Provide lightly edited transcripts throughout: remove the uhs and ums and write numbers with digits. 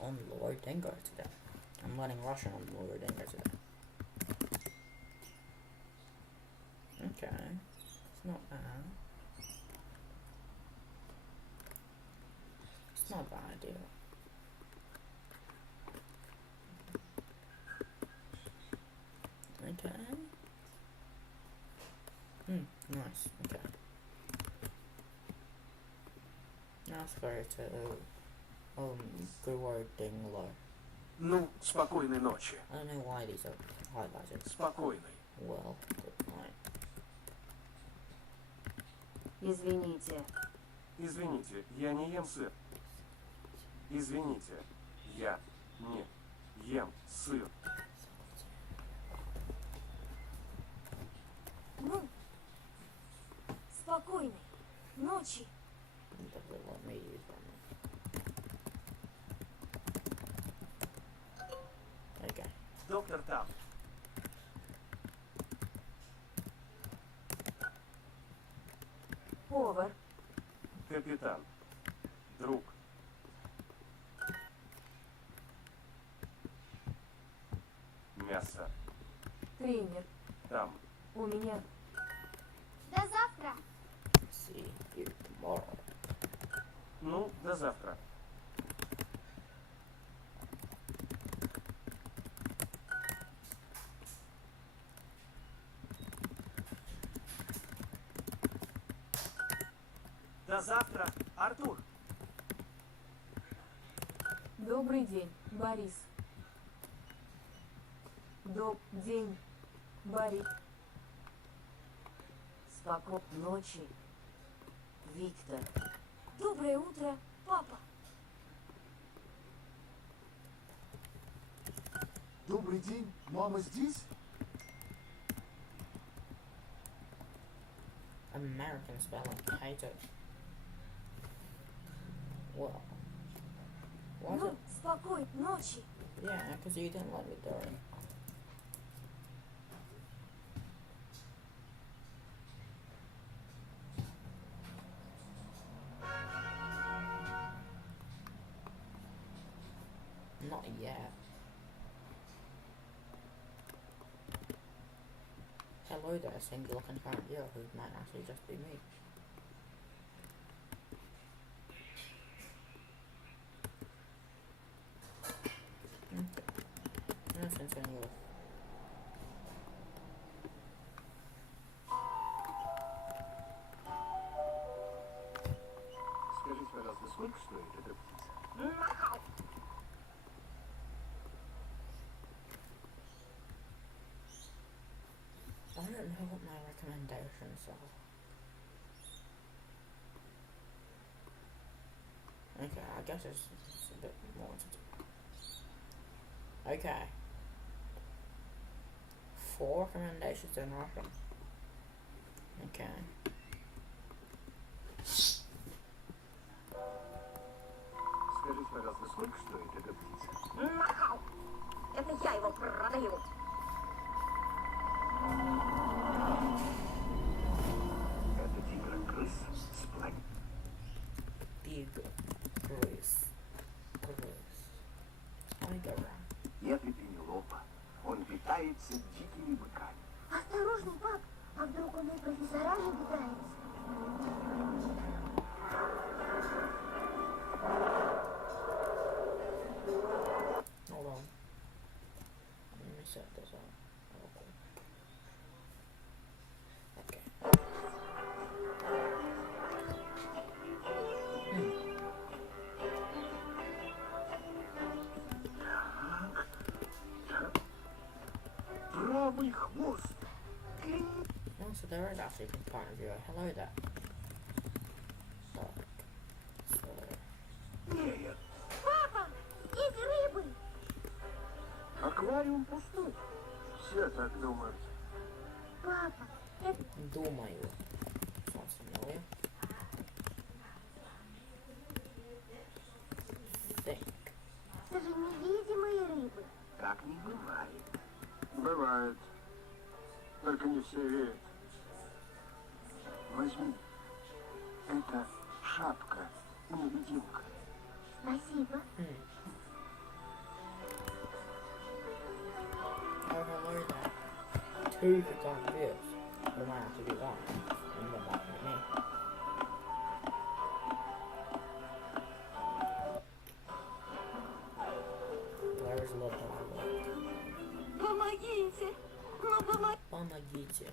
on Duolingo today. I'm learning Russian on Duolingo today. Okay, it's not bad. It's not a bad idea. Okay. Nice. Okay. Now let's go to Duolingo. Ну, спокойной ночи. I don't know why these are highlighted. Спокойной. Well, good night. Извините. Извините, я не ем сыр. Извините, я не ем сыр. Ну, спокойной ночи. It doesn't let me use one. Okay. Доктор там. Повар. Капитан. Друг. Мясо. Тренер. Там. У меня. До завтра. See you tomorrow. Ну, до завтра. До завтра, Артур. Добрый день, Борис. День, Борис. Спокойной ночи, Виктор. Доброе утро, папа. Добрый день, мама здесь? American spelling. Hate it. Well. Was Ну, it? спокойной ночи. Yeah, because you didn't let me do it. Not yet. Hello there, singular concurrent year, who might actually just be me. Okay. Let's continue. Скажите, пожалуйста, сколько стоит эта птица? I don't know what my recommendations are. Okay, I guess it's a bit more to do. Okay. 4 recommendations in Russian. Okay. Скажите, пожалуйста, сколько стоит эта птица? Это я его продаю. Это тигр-крыс с планеты. Big Bruce. Tiger. Это Пенелопа. Он питается дикими быками. Осторожно, пап. А вдруг он и профессора же питается? Hold on. Let me set this up. Okay. Правый хвост. Oh, so there is actually a point of view. Hello there. So, Нет. Папа, есть рыбы. Аквариум пустой. Все так думают. Папа, это думаю. Sounds familiar. Think. же невидимые рыбы. Так не бывает. Бывает. Только не все верят. Возьми. Это шапка-невидимка. Спасибо. Who could come this? We might have to do one. And one might be me. Where's love? Помогите! Ну, помогите! Помогите.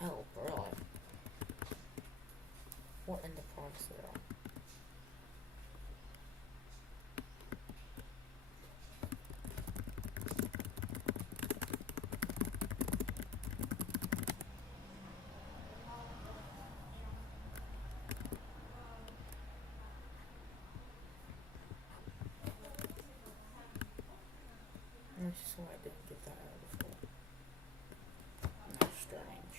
Help, really? What in the province there? I swear I didn't get that out before. That's strange.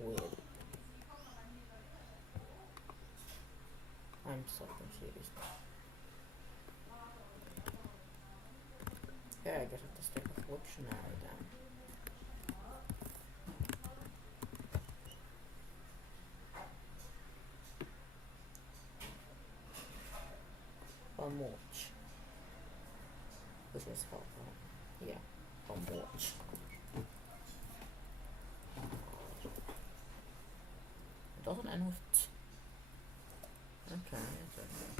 Weird. I'm so confused. Yeah, I guess I have to stick with Wiktionary then. Помочь. Which is help, right? Yeah. Помочь. It doesn't end with t. Okay, it's okay.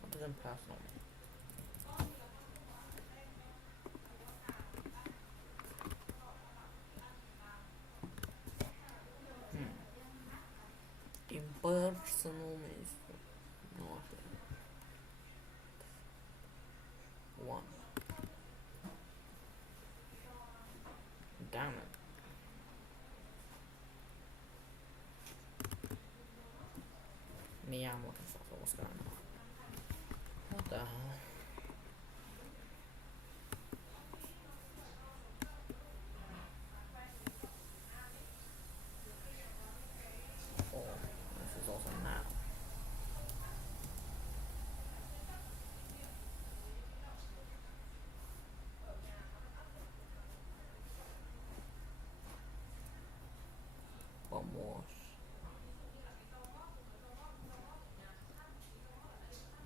What doesn't pass on me? Impersonal is not one. Damn it. Me, I'm looking for what's going on. What the hell? Oh, this is also now. One more.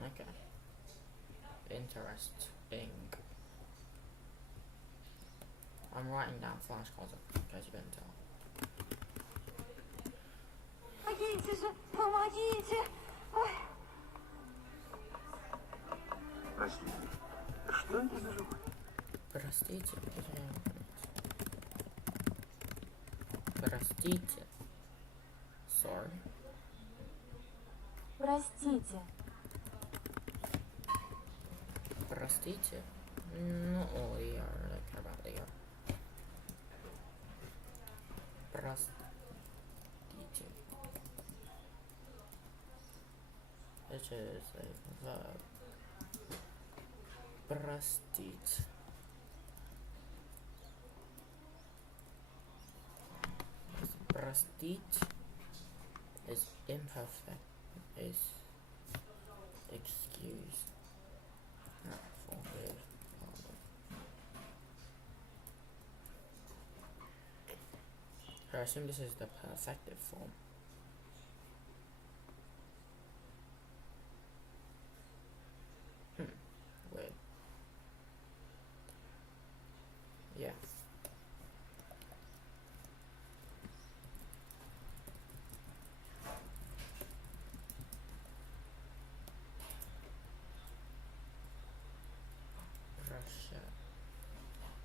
Okay. Interesting. I'm writing down flashcards in case you didn't tell. Помогите же! Помогите! Ой. Простите. Что это за животное? Простите, простите. Sorry. Простите. Простите. Ну, о, я about the Простите. It is a verb. Простить. Простить is imperfect. Is excuse. Not forgive. I assume this is the perfective form. Weird. Yeah.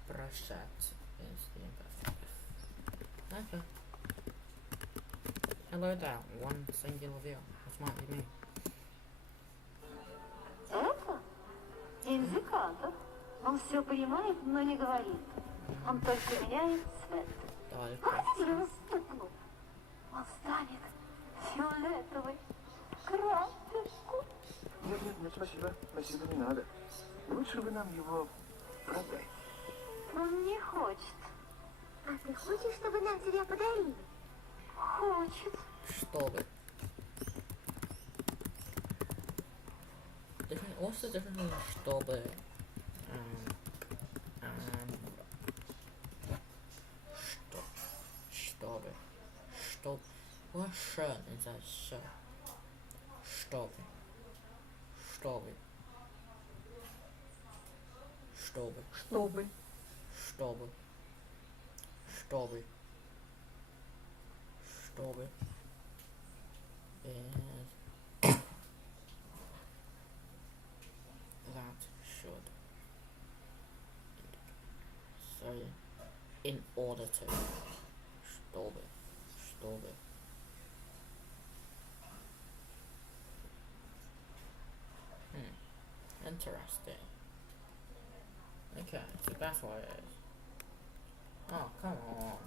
Brushat is the imperfective. Okay. Hello there, one singular view. Which might be me. Это индикатор. Он все понимает, но не говорит. Он только меняет цвет. Только. Стукну. Он станет фиолетовый. Красочку. Нет, спасибо. Спасибо, не надо. Лучше вы нам его продайте. Он не хочет. А ты хочешь, чтобы нам тебя подарили? Хочет. Чтобы. What's the difference between чтобы and чтобы? Чтобы. What shirt is that shirt? Чтобы. Чтобы. Чтобы. Чтобы. Чтобы. Чтобы. Чтобы. Is that should. So in order to. Чтобы. Чтобы. Interesting. Okay, so that's what it is. Oh, come on.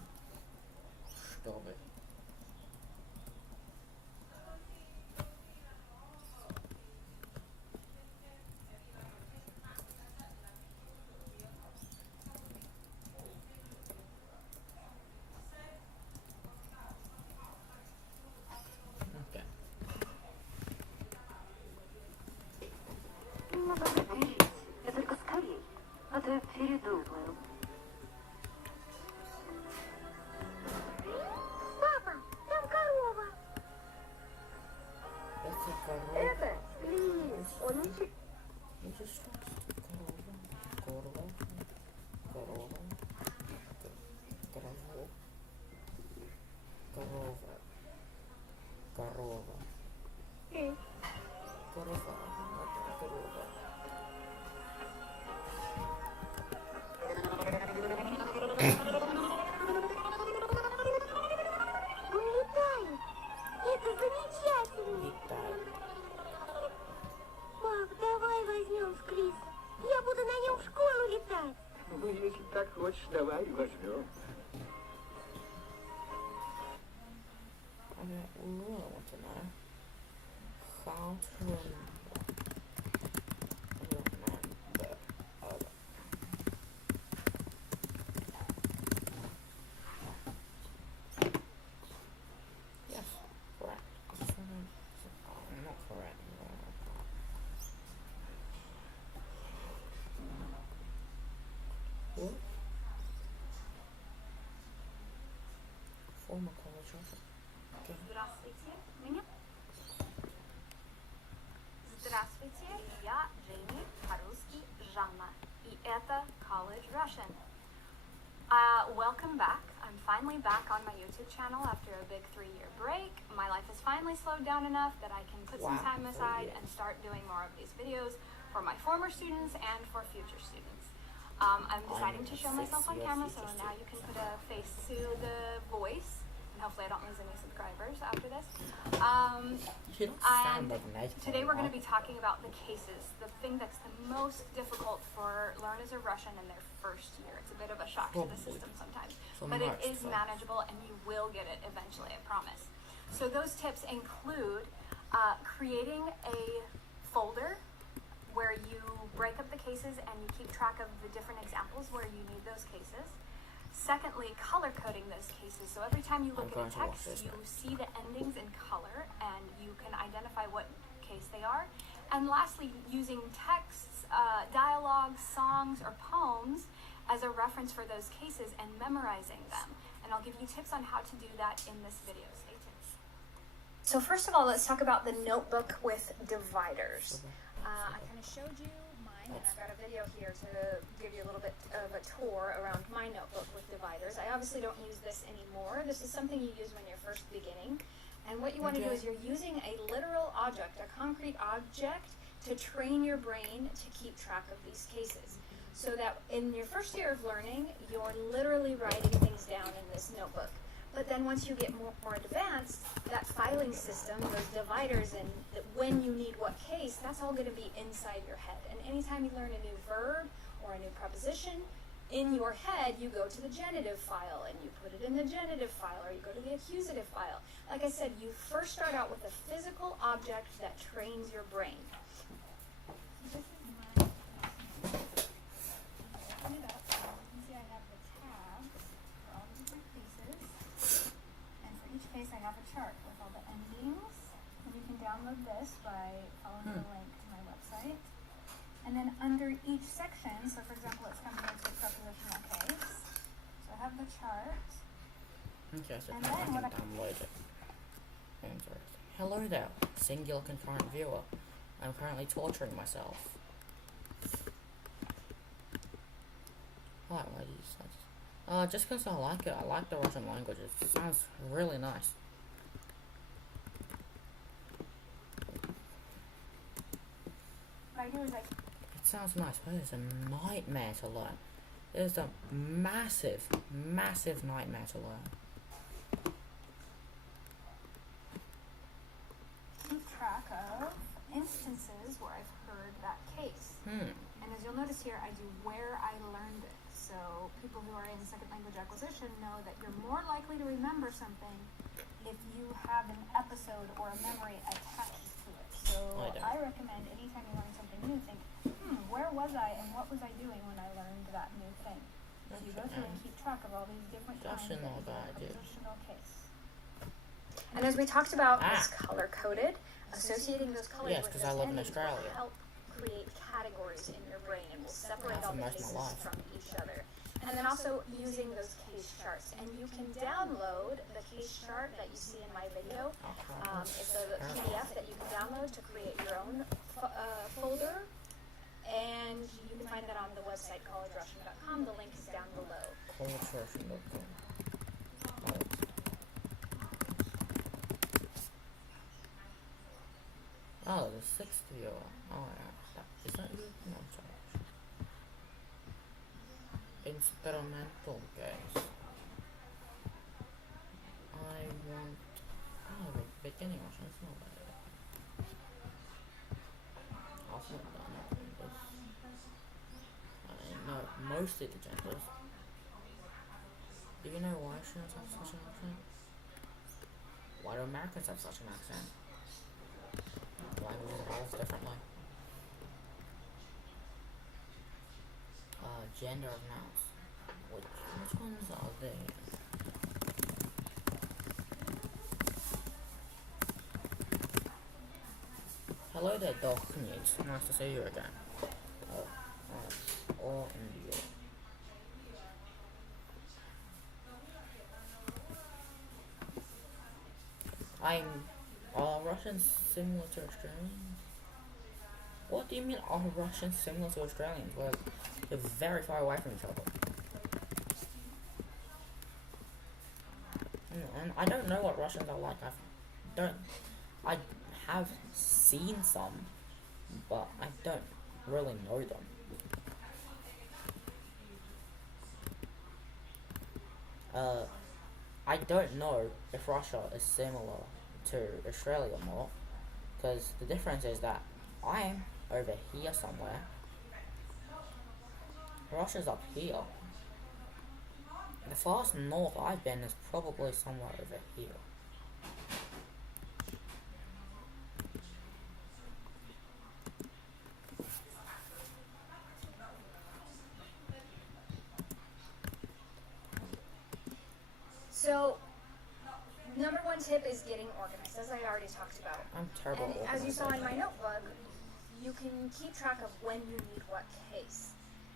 Stop it. Okay. Надо поделить. Я только скорей. А то я передумаю. Папа, там корова. That's a corova. Это Лис. Он ничего... What's this first? Corova. Corova. Corova. Corova. Corova. Эй, Corova. Corova. он летает. Это замечательно. Летает. Пап, давай возьмем Скрис. Я буду на нем в школу летать. Ну, если так хочешь, давай возьмем. I really want to know how to remember. Yes, correct. Not correct. What? Former college officer. Okay. Здравствуйте. Меня? Здравствуйте, я Джейми, по-русски Жанна. И это College Russian. Welcome back. I'm finally back on my YouTube channel after a big 3-year break. My life has finally slowed down enough that I can put some Wow, time 3 aside years. and start doing more of these videos for my former students and for future students. I'm deciding to show myself on camera, so now you can put a face to the voice. And hopefully I don't lose any subscribers after this. You don't sound And like a nice today we're going to boy. be talking about the cases, the thing that's the most difficult for learners of Russian in their first year. It's a bit of a shock to the Probably. system sometimes, So but it much is so. manageable and you will get it eventually, I promise. So those tips include creating a folder where you break up the cases and you keep track of the different examples where you need those cases. Secondly, color coding those cases. So every time you look I'm at a going to watch text, this you now. see the endings in color and you can identify what case they are. And lastly, using texts, dialogues, songs, or poems as a reference for those cases and memorizing them. And I'll give you tips on how to do that in this video. Stay tuned. So first of all, let's talk about the notebook with dividers. I kind of showed you mine, and I've got a video here to give you a little bit of a tour around my notebook with dividers. I obviously don't use this anymore. This is something you use when you're first beginning. And what you want to do is you're using a literal object, a concrete object, to train your brain to keep track of these cases. So that in your first year of learning, you're literally writing things down in this notebook. But then once you get more advanced, that filing system, those dividers, and when you need what case, that's all going to be inside your head. And anytime you learn a new verb or a new preposition, in your head, you go to the genitive file and you put it in the genitive file, or you go to the accusative file. Like I said, you first start out with a physical object that trains your brain. This is my... Open it up. You can see I have a chart with all the endings, and you can download this by following the link to my website. And then under each section, so for example, it's coming into a prepositional case. So I have the chart. Okay, so And now I then can what I- download it. Interesting. Hello there, singular concurrent viewer. I'm currently torturing myself. Why do you say? Just because I like it. I like the Russian language. It sounds really nice. What I do is I It sounds nice, but it's a nightmare to learn. It's a massive, massive nightmare to learn. keep track of instances where I've heard that case. And as you'll notice here, I do where I learned it. So people who are in second language acquisition know that you're more likely to remember something if you have an episode or a memory attached to it. So I recommend anytime you learn something new, think, where was I and what was I doing when I learned that new thing? So you go through and keep track of all these different times that you did a prepositional case. And as we talked about, it's color-coded. Associating those colors Yes, with because those I live in endings Australia. will help create categories in your brain and will separate all the cases from each other. And then also using those case charts. And you can download the case chart that you see in my video. It's a PDF that you can download to create your own folder. And you can find that on the website collegerussian.com. The link is down below. collegerussian.com. Oh, the sixth viewer. Oh, yeah. Is that you? No, I'm sorry. Instrumental guys. I want. Oh, the beginning Russian is not bad. I've not done this. I know mostly the genders. Do you know why Russians have such an accent? Why do Americans have such an accent? Languages evolve differently. Gender of nouns. Which ones are they? Hello there, Dochnic. Nice to see you again. Or India. Are Russians similar to Australians? What do you mean, are Russians similar to Australians? Well, they're very far away from each other. And I don't know what Russians are like. I have seen some, but I don't really know them. I don't know if Russia is similar to Australia or not, because the difference is that I'm over here somewhere. Russia's up here. The farthest north I've been is probably somewhere over here. So, number one tip is getting organized, as I already talked about. I'm terrible And at as you saw in my organization. notebook, you can keep track of when you need what case.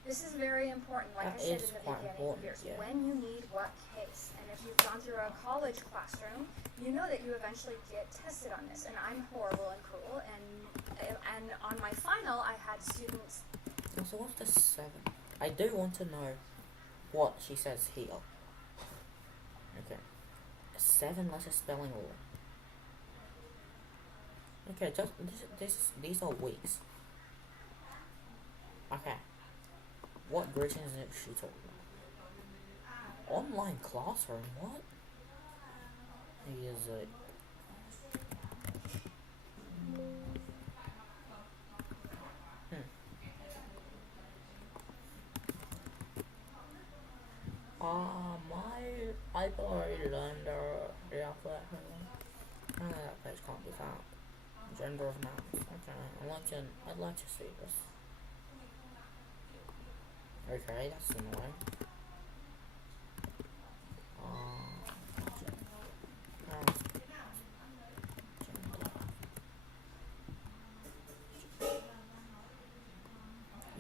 This is very important, like That I said is in the quite beginning important, here. yeah. When you need what case. And if you've gone through a college classroom, you know that you eventually get tested on this. And I'm horrible and cruel. And on my final, I had students. So what's the 7? I do want to know what she says here. Okay. 7 letter spelling rule. Okay, just these are weeks. Okay. What greetings is she talking about? Online classroom? What? He is a. I already learned the alphabet. Apparently that page can't be found. Gender of nouns. Okay, I'd like to see this. Okay, that's annoying.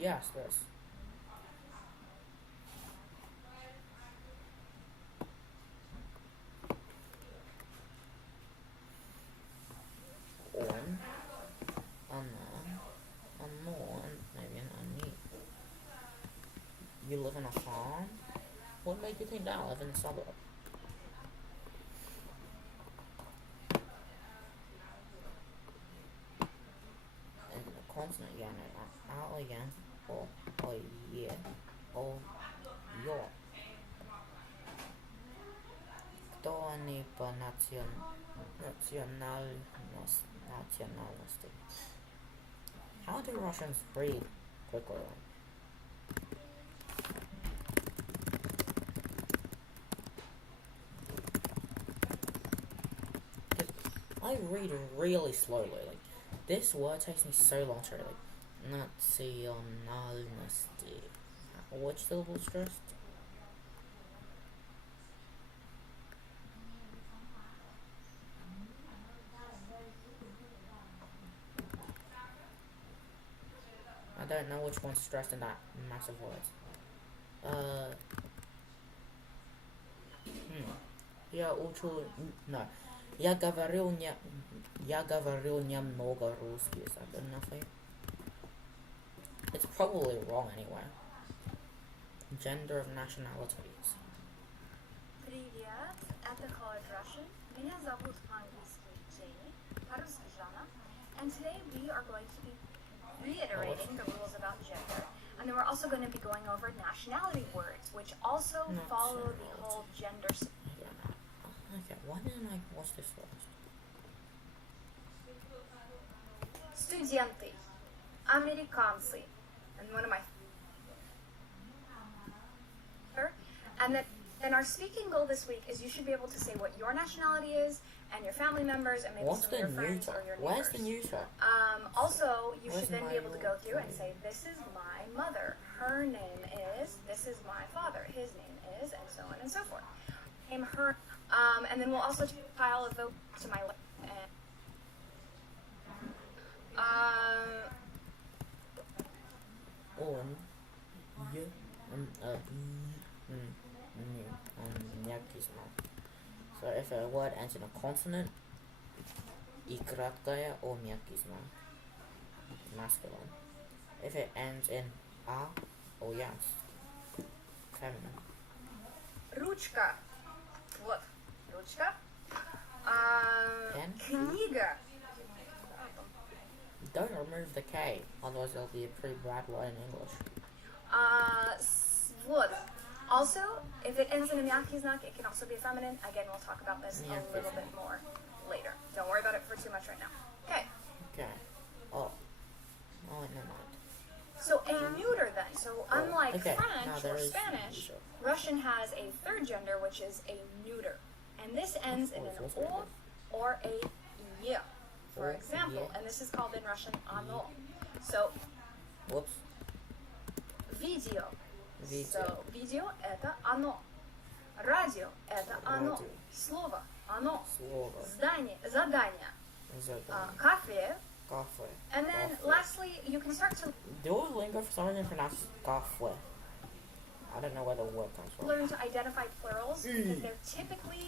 Yes, this. On. Unknown. Maybe an unneat. You live in a farm? What made you think that I live in a suburb? And the consonant, yeah, no, out again. Oh, yeah. Oh, yo. Кто они по nationality? How do Russians read quickly? I read really slowly. Like, this word takes me so long to read. Like, nationality. Which syllable is stressed? I don't know which one's stressed in that massive word. Я учу... No. Я говорил немного русский. Is that good enough for you? It's probably wrong anyway. Gender of nationalities. Привет, это College Russian. Меня зовут по-английски Jenny, по-русски Жанна. And today we are going to be reiterating the rules about gender. And then we're also going to be going over nationality words, which also follow the whole gender. Okay, why didn't I watch this first? Студенты, американцы, and one of my. And then our speaking goal this week is you should be able to say what your nationality is and your family members and maybe What's some of your friends neuter? or your Where's neighbors. the neuter? Also, you Where's should then my be able to go through and thing? say, this is my mother, her name is, this is my father, his name is, and so on and so forth. Name her, and then we'll also pile a vote to my left. So if a word ends in a consonant, и краткое о мягкий знак, masculine. If it ends in a, oh yes, feminine. Ручка. Вот. Ручка. Pen? Книга. Don't remove the K, otherwise it'll be a pretty bad word in English. Вот. Also, if it ends in a mягкий знак, it can also be feminine. Again, we'll talk about this a little bit more later. Don't worry about it for too much right now. Okay. Okay. Oh, never mind. So a neuter then. So unlike okay. French Now or is Spanish, neuter. Russian has a third gender, which is a neuter. And this ends in an o or a y. For example, and this is called in Russian ano. So, Whoops. video. Video. So, video – это оно. Радио – это оно. Радио. Слово – оно. Слово. Задание – Задание. кафе. Cafe. And then Cafe. lastly, you can start to Duolingo for some reason pronounces cafe. I don't know where the word comes from. learn to identify plurals because they're typically,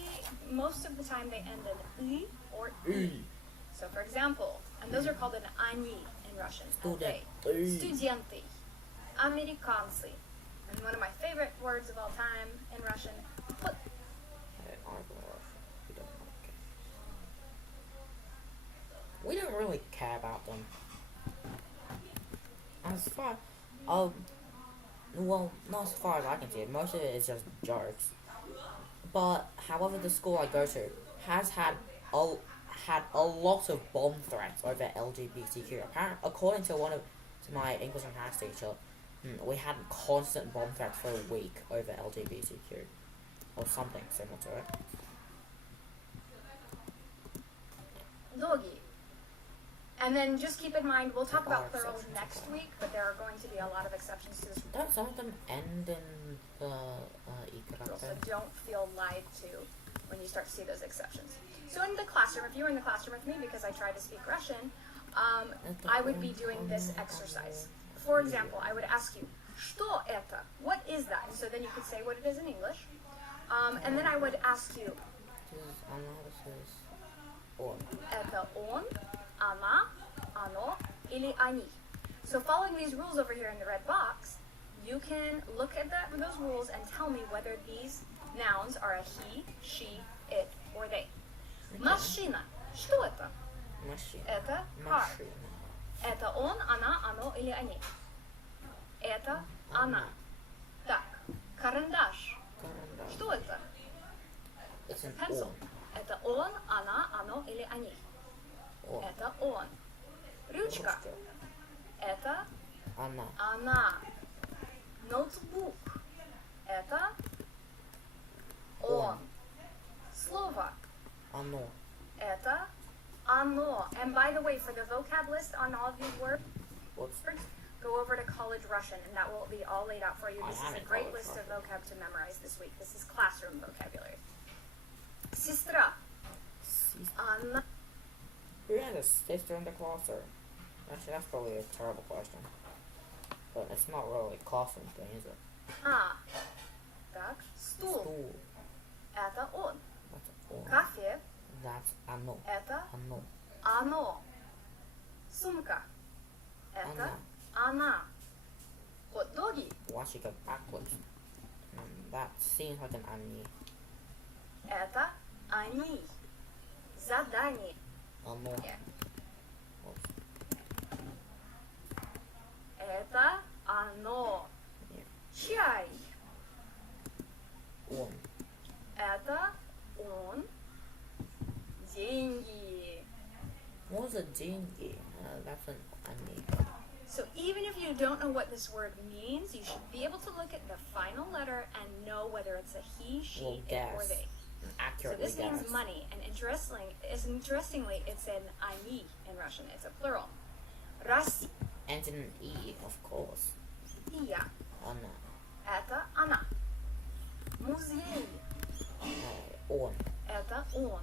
most of the time, they end in y or e. So, for example, and those are called an ani in Russian. Student. Студенты. Американцы. And one of my favorite words of all time in Russian, put. We don't really care about them. As far, well, not as far as I can see it. Most of it is just jokes. But however, the school I go to has had a lot of bomb threats over LGBTQ. Apparently, according to my English and Maths teacher, we had constant bomb threats for a week over LGBTQ or something similar to it. Logi. And then just keep in mind, we'll talk about plurals next week, but there are going to be a lot of exceptions to this rule. Don't some of them end in the So don't feel lied to when you start to see those exceptions. So in the classroom, if you were in the classroom with me, because I tried to speak Russian, I would be doing this exercise. for example, I would ask you, что это? What is that? And so then you could say what it is in English. And then I would ask you, This is она, this is он. это он, она, оно, или они. So following these rules over here in the red box, you can look at those rules and tell me whether these nouns are a he, she, it, or they. Машина. Что это? Машина. Это car. Машина. Это он, она, оно или они. Это она. Так, карандаш. Карандаш. Что это? It's an Pencil. он. Это он, она, оно или они. Он. Это он. Ручка. Ручка. Это Она. она. Ноутбук. Это он. Слово. Оно. Это оно. And by the way, for the vocab list on all of these words, What's go over to College Russian, and that will be all laid out for you. I This is am a in great College list of Russian. vocab to memorize this week. This is classroom vocabulary. Сестра. Она. Who has a sister in the class? Or actually, that's probably a terrible question. But it's not really a classroom thing, is it? Так, стул. Stool. Это он. That's он. Кафе. That's оно. Это Оно. оно. Сумка. Это Она. она. Хот-доги. Why she go backwards? That seems like an они. Это они. Задание. Оно. Это оно. Нет. Чай. Он. Это он. Деньги. What was a деньги? That's an они. So even if you don't know what this word means, you should be able to look at the final letter and know whether it's a he, she, Well, it, or guess. they. So Accurately this guess. means money, and interestingly, it's an они in Russian. It's a plural. Россия. Ends in an E, of course. Это Она. она. Музей. Он. Это он.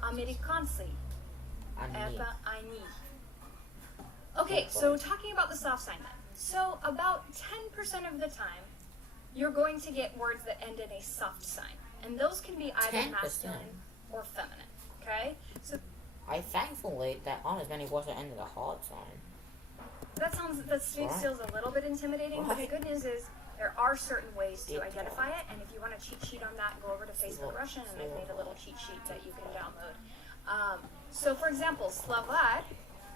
Американцы. Они. Это они. Okay, so talking about the soft sign then. So about 10% of the time, you're going to get words that end in a soft sign. And those can be either 10%? masculine or feminine. Okay? So Thankfully, there aren't as many words that end in a hard sign. that feels a little bit intimidating, but the good news is there are certain ways to identify it. And if you want a cheat sheet on that, go over to Facebook Russian, and I've made a little cheat sheet that you can download. So for example, Slavar,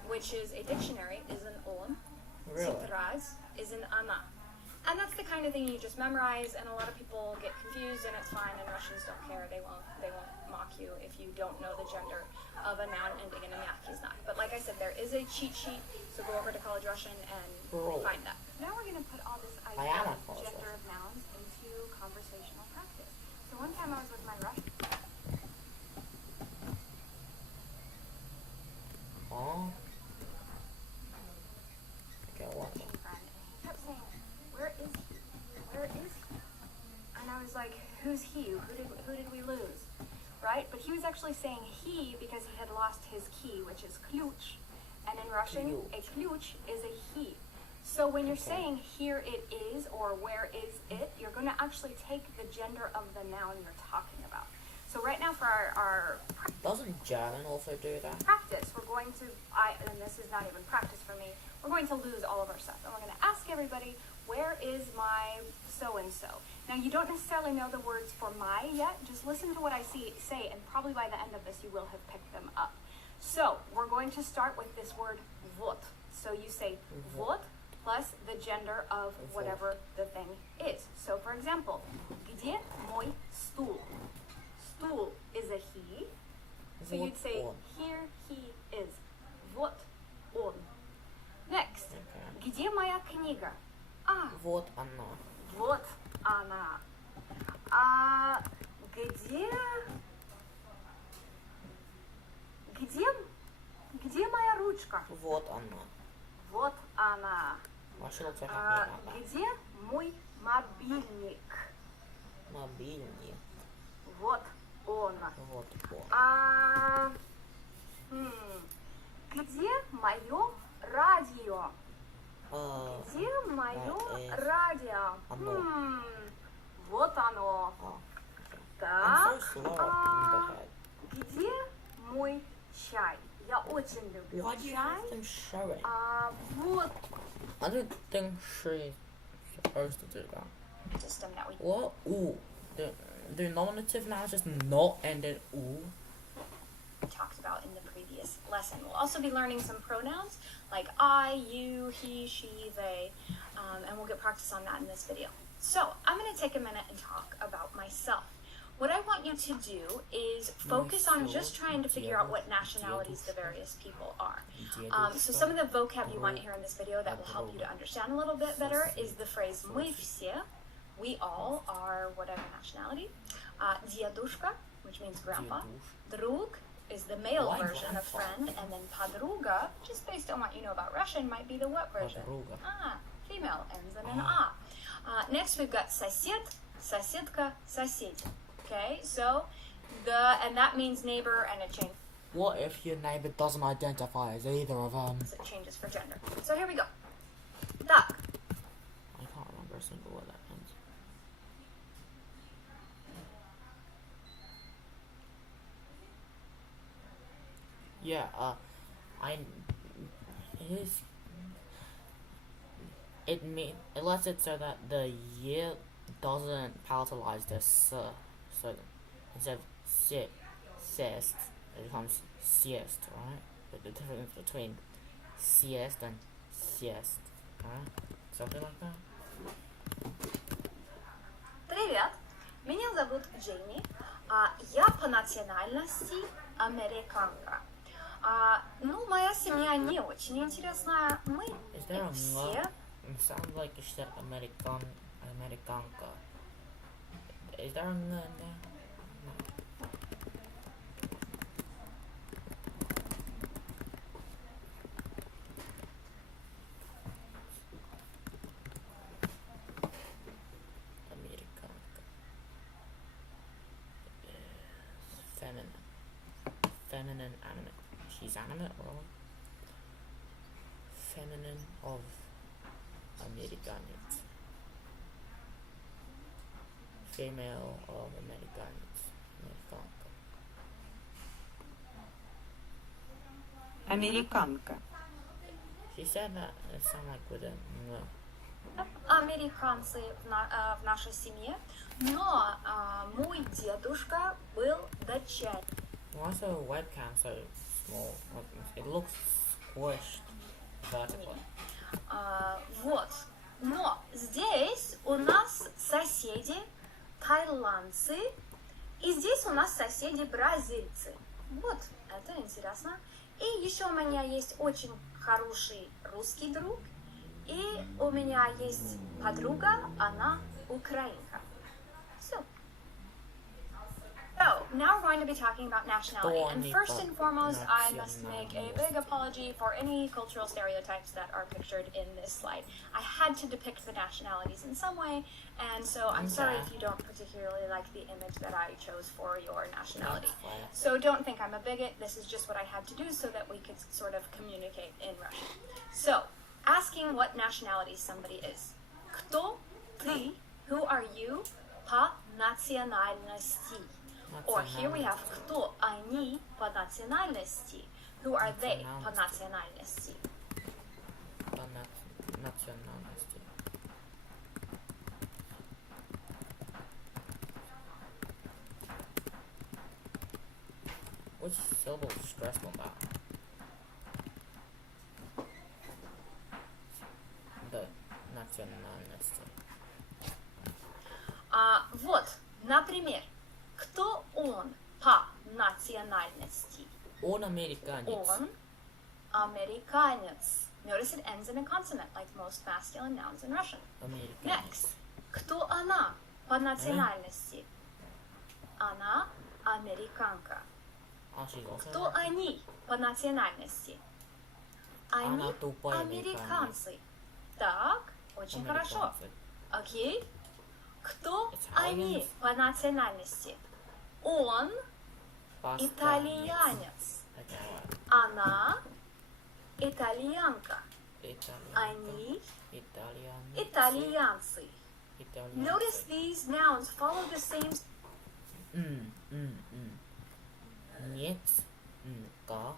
which is a dictionary, is an on. Really? Titraz is an ana. And that's the kind of thing you just memorize, and a lot of people get confused, and it's fine, and Russians don't care. They won't mock you if you don't know the gender of a noun ending in a myatkii znak. But like I said, there is a cheat sheet, so go over to College Russian and find that. Now we're going to put all this I idea am of at College gender Russian. of nouns into conversational practice. So one time I was with my Russian Huh? Okay, what? friend, and he kept saying, "Where is he? Where is he?" And I was like, "Who's he? Who did we lose?" Right? But he was actually saying he because he had lost his key, which is ключ. And in Russian, a ключ is a he. So when you're saying here it is or where is it, you're going to actually take the gender of the noun you're talking about. So right now for our Doesn't German also do that? practice, we're going to, and this is not even practice for me, we're going to lose all of our stuff. And we're going to ask everybody, where is my so-and-so? Now, you don't necessarily know the words for my yet. Just listen to what I say, and probably by the end of this, you will have picked them up. So, we're going to start with this word, вот. So you say вот plus the gender of whatever the thing is. So, for example, где мой стул? Stool is a he. So you'd say, он. here he is. Вот он. Next. Okay. Где моя книга? Вот она. Вот она. Где моя ручка? Вот она. Вот она. Why she looks so happy about that? Где мой мобильник? Мобильник. Вот он. Вот он. Где мое радио? Вот оно. Oh. I'm Так. so slow in the head. Где мой чай? Я очень люблю Why do you чай. have to show it? Вот I don't think she's supposed to do that. system that we What? Ooh. The nominative now is just not ended ooh. talked about in the previous lesson. We'll also be learning some pronouns like I, you, he, she, they, and we'll get practice on that in this video. So I'm going to take a minute and talk about myself. What I want you to do is focus on just trying to figure out what nationalities the various people are. So some of the vocab you want to hear in this video that will help you to understand a little bit better is the phrase мы все, we all are whatever nationality. Дедушка, which means grandpa. Друг is the male Why version of grandpa? friend, and then подруга, just based on what you know about Russian, might be the what version? Подруга. Female, ends in an a. Next we've got сосед, соседка, соседи. Okay, so and that means neighbor, and it changes. What if your neighbor doesn't identify as either of them? So it changes for gender. So here we go. Так. I can't remember a single word that ends. Yeah, it lets it so that the year doesn't palatalize the s, so instead of siest, it becomes siest, right? But the difference between siest and siest, right? Something like that. Привет, меня зовут Джейми. Я по национальности американка. Ну, моя семья не очень интересная. Мы Is there a все. It sounds like you said Americanka. Is there a n in there? Americanka. Feminine. Feminine animate. She's animate or feminine of Americanans. Female of Americanans. Американка. She said that it sounded like with a no. Американцы в нашей семье, но мой дедушка был датчанин. Why is the webcam so small? It looks squished vertically. Вот. Но здесь у нас соседи тайландцы, и здесь у нас соседи бразильцы. Вот, это интересно. И еще у меня есть очень хороший русский друг, и у меня есть подруга, она украинка. Все. So, now we're going to be talking about nationality. And first and foremost, I must make a big apology for any cultural stereotypes that are pictured in this slide. I had to depict the nationalities in some way, and so I'm sorry if you don't particularly like the image that I chose for your nationality. So don't think I'm a bigot. This is just what I had to do so that we could sort of communicate in Russian. So, asking what nationality somebody is. Кто ты? Who are you? По национальности. Or here we have кто они по национальности. Who are they по национальности? Nationality. Which syllable is stressful about? The nationality. Вот, например, кто он по национальности? Он американец. Он американец. Notice it ends in a consonant, like most masculine nouns in Russian. Американец. Next, кто она по национальности? Она американка. She's also Кто они по национальности? Они Она тупая американцы. Так, очень хорошо. американцы. Окей. Кто Italians. они по национальности? Он Пастанец. итальянец. Okay. Она итальянка. Итальянка. Они Итальянец. итальянцы. Italiano. Notice these nouns follow the same Нет. Ка.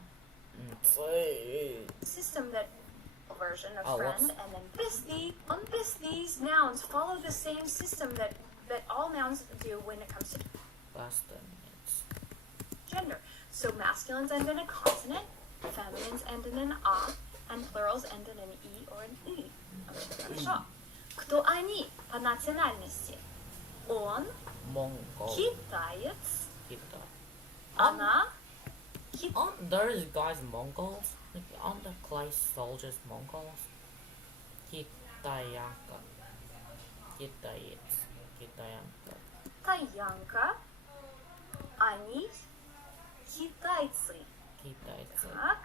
Ци. system that version of Oh, friend, what's- and then these nouns follow the same system that all nouns do when it comes to Basta. Нет. gender. So masculines end in a consonant, feminines end in an a, and plurals end in an e or an и. Хорошо. Кто они по национальности? Он Mongol. китаец, Kita. она Aren't those guys Mongols? Like, aren't the clay soldiers Mongols? Kitayanka. Kitaец. Kitayanka. китаянка, они китайцы. Китайцы. Так.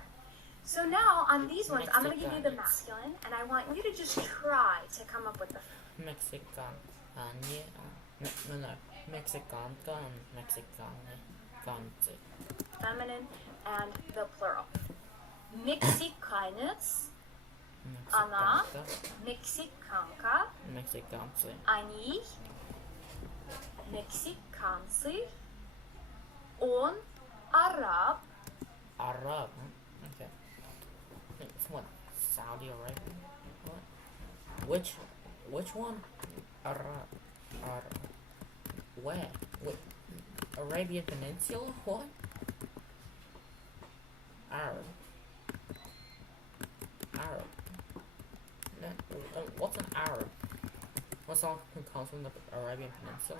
So now on these ones, I'm going to give you the Mexicans. masculine, and I want you to just try to come up with the Mexican. Не, no. Mexicanka and Mexicane. Ganze. feminine and the plural. Mexicanец, она, Mexicanka. мексиканка, Mexicanцы. они, мексиканцы, он, араб, Arab. Okay. It's what? Saudi Arabia? What? Which one? Arab. Where? Wait. Arabian Peninsula? What? Arab. No, what's an Arab? What song comes from the Arabian Peninsula?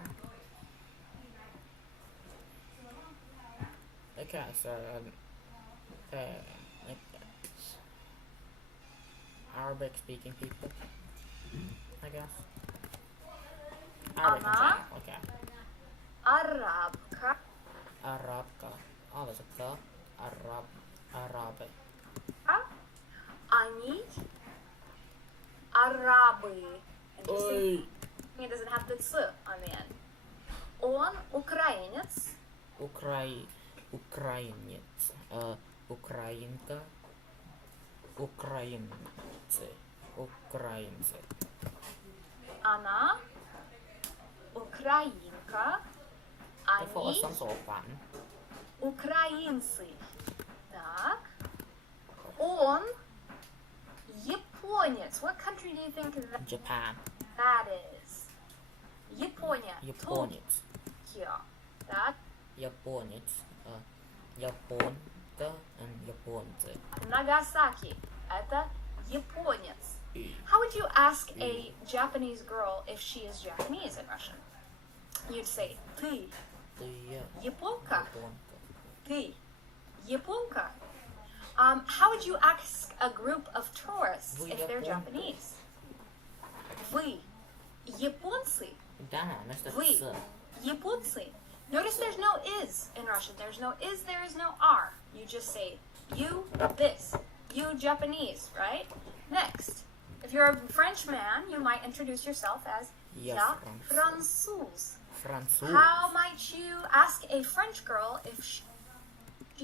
Okay, so Arabic speaking people, I guess. Arabic in Ага. general, okay. арабка, Arabka. Oh, there's a ka. Arabic. они, арабы. Interesting. Ой. It doesn't have the ц on the end. Он украинец, Украинец. Украинка. Украинцы. она, украинка, I thought it was они, some sort of Latin. украинцы. Так. Он японец. What country do you think Japan. that is? Япония. Японец. Tokyo. Так. Японец. Японка and японцы. Нагасаки. Это японец. И How would you ask a Japanese girl if she is Japanese in Russian? You'd say, ты ты японка. японка. Ты японка. How would you ask a group of tourists Вы if they're японка. Japanese? Вы японцы. Да, значит Вы с. японцы. Notice there's no is in Russian. There's no is, there is no are. You just say you this. You Japanese, right? Next. If you're a French man, you might introduce yourself as Я Я француз. François. Француз. How might you ask a French girl if she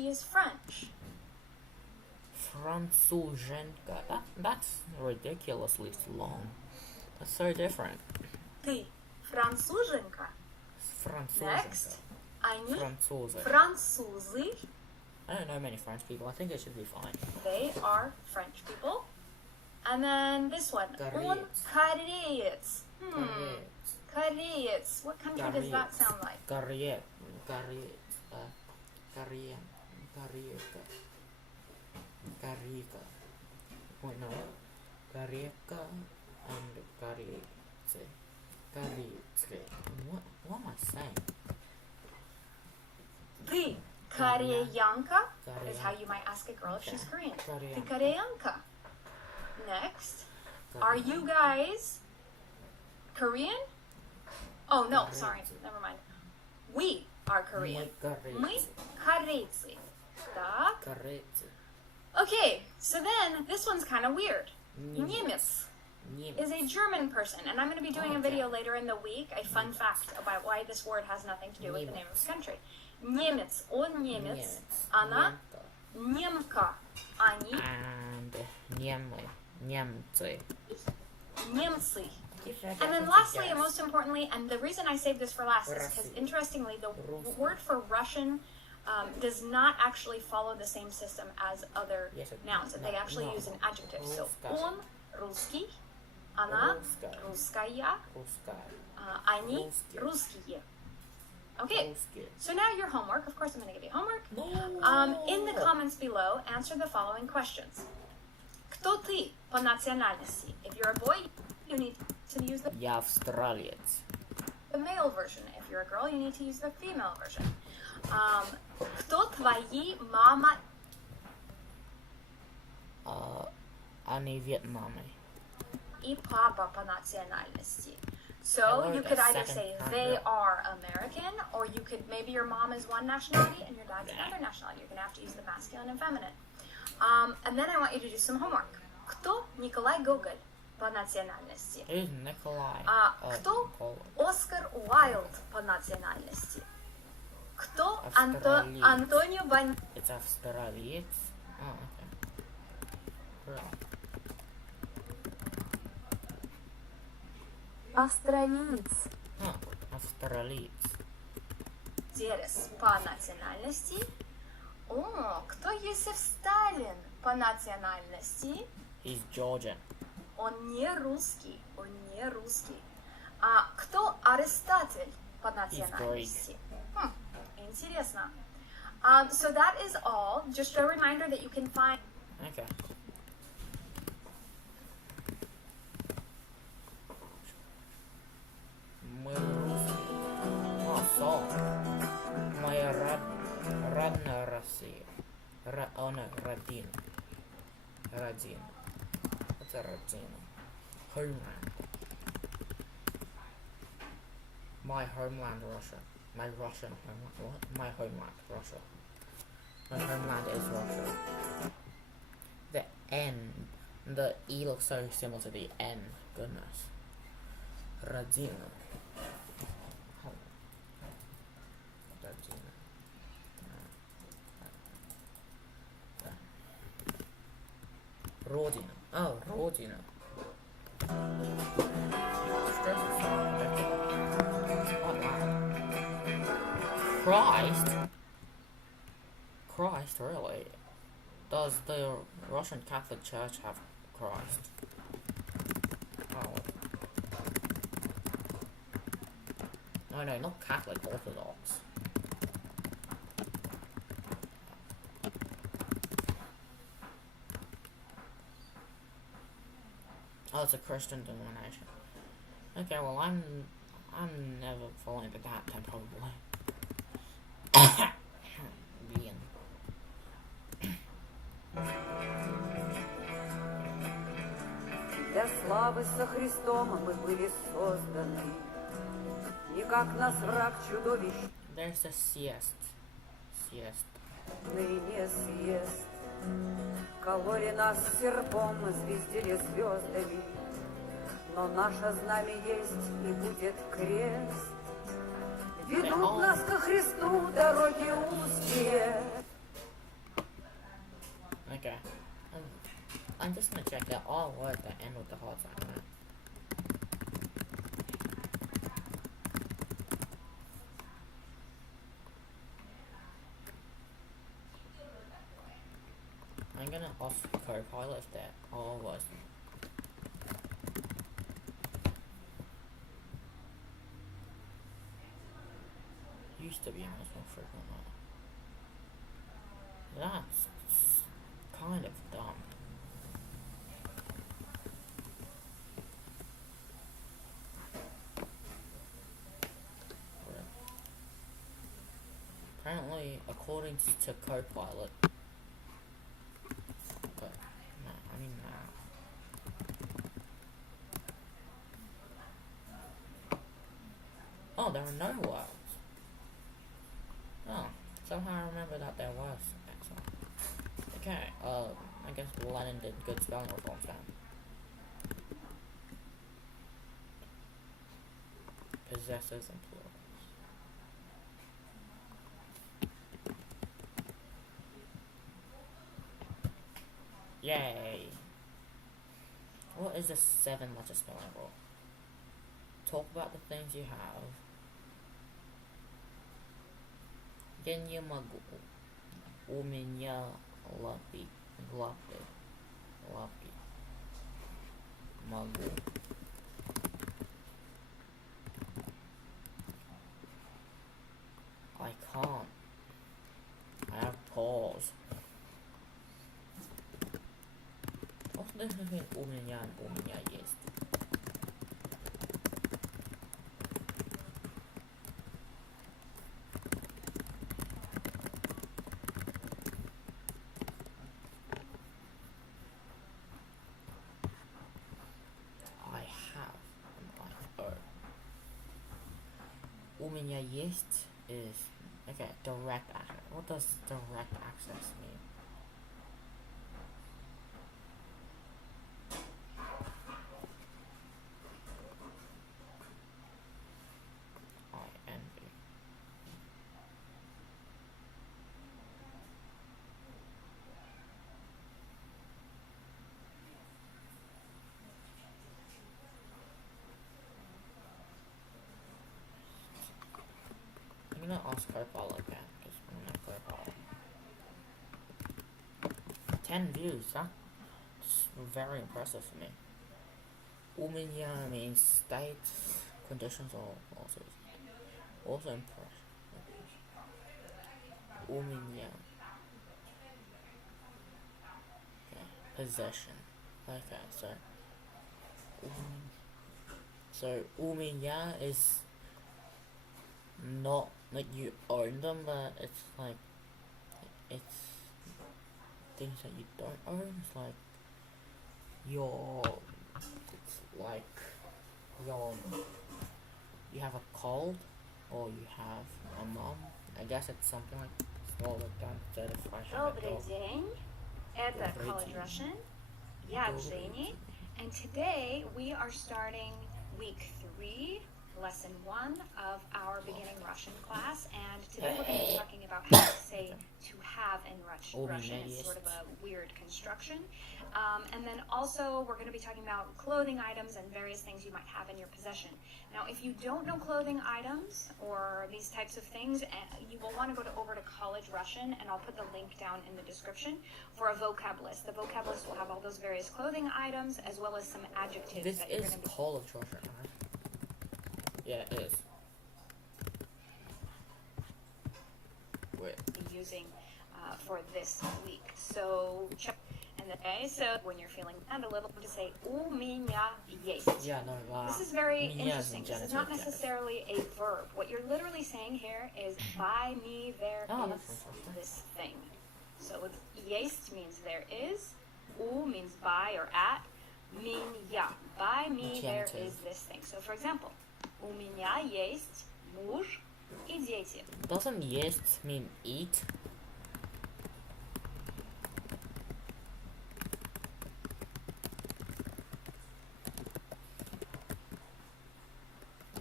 is French? Француженка. That's ridiculously long. That's so different. Ты француженка. Француженка. Next. Они Французы. французы. I don't know many French people. I think it should be fine. They are French people. And then this one. Он кореец. Кореец. What country does that sound like? Кореец. Корейка. Wait, no. Корейка and корейцы. Корейцы. What am I saying? Ты кореянка is Кореянка. how you might ask a girl if she's Korean. Ты Кореянка. кореянка. Next. Are you guys Korean? Oh no, sorry. Never mind. We are Korean. Мы корейцы. Так. Корейцы. Okay, so then this one's kind of weird. Немец Немец. is a German person, and I'm going to be doing a video later in the week, a fun fact about why this word has nothing to do with the name of the country. Немец, он немец, она немка, они And немцы. немцы. And then lastly, and most importantly, and the reason I saved this for last is because interestingly, the word for Russian does not actually follow the same system as other nouns. And they actually use an adjective. So, он русский, она русская, они русские. Okay, so now your homework. Of course, I'm going to give you homework. In the comments below, answer the following questions. Кто ты по национальности? If you're a boy, you need to use the Я австралиец. male version. If you're a girl, you need to use the female version. Кто твои мама? Они вьетнамы. И папа по национальности. So you could either say they are American, or you could, maybe your mom is one nationality and your dad's another nationality. You're going to have to use the masculine and feminine. And then I want you to do some homework. Кто Николай Гоголь по национальности? Who's Nikolai? Кто Оскар Уайлд по национальности? Кто Антонио Бандерас? It's австралиец. Oh, okay. Австралиец. Австралиец. По национальности? О, кто Иосиф Сталин по национальности? He's Georgian. Он не русский. Кто Аристотель по национальности? Интересно. So that is all. Just a reminder that you can find... Okay. Мы русские. Моя родная Россия. Родина. Это родина. Homeland. My homeland, Russia. My Russian homeland. What? My homeland, Russia. My homeland is Russia. The N, the E looks so similar to the N. Goodness. Родина. Родина. Oh, Родина. Christ, really? Does the Russian Catholic Church have Christ? Oh. No, not Catholic, Orthodox. Oh, it's a Christian denomination. Okay, well, I'm never falling into that then, probably. Being. Для славы со Христом мы были созданы, и как нас враг чудовищ There's a siesta. ныне съест. Кололи нас серпом, звездили звездами, но наше знамя есть и будет крест. Ведут нас ко Христу дороги узкие. Okay. I'm just gonna check that all words that end with the hard sign, right? I'm gonna off Copilot if that all was. Used to be much more frequent. That's kind of dumb. Apparently, according to Copilot, but no, I mean no. Oh, there are no words. Oh, somehow I remember that there was. Excellent. Okay, I guess Lenin did good spelling reforms then. Possessors and plurals. Yay! What is the 7-letter spelling rule? talk about the things you have. Я не могу. У меня лапы. Могу. I can't. I have paws. What's the difference between у меня and у меня есть? I have and I own. У меня есть is okay. Direct access. What does direct access mean? I envy. I'm gonna ask Copal again, because I'm gonna Copal. 10 views, that's very impressive for me. У меня means states, conditions, or also impressive. У меня. Okay, possession. Okay, so у меня is not like you own them, but it's like it's things that you don't own. It's like you have a cold or you have a mom. I guess it's something like small like that instead of I have a Добрый dog. день. Это Добрый College день. Russian. Я Добрый Jenny. день. And today we are starting week 3, lesson 1 of our beginning Russian class. And today we're going to be talking about how to say to have in Russian. It's sort of a weird construction. And then also we're going to be talking about clothing items and various things you might have in your possession. Now, if you don't know clothing items or these types of things, you will want to go over to College Russian, and I'll put the link down in the description for a vocab list. The vocab list will have all those various clothing items as well as some adjectives This that you're is going to be College Russian, right? Yeah, it is. Wait. using for this week. So check. Okay, so when you're feeling and a little, just say "У меня есть." Yeah, no, This is very меня interesting. This is not necessarily a verb. What you're literally saying here is by me there Oh, is that's interesting. this thing. So есть means there is, у means by or at, меня. By me there Genitive. is this thing. So for example, у меня есть муж и дети. Doesn't есть mean eat?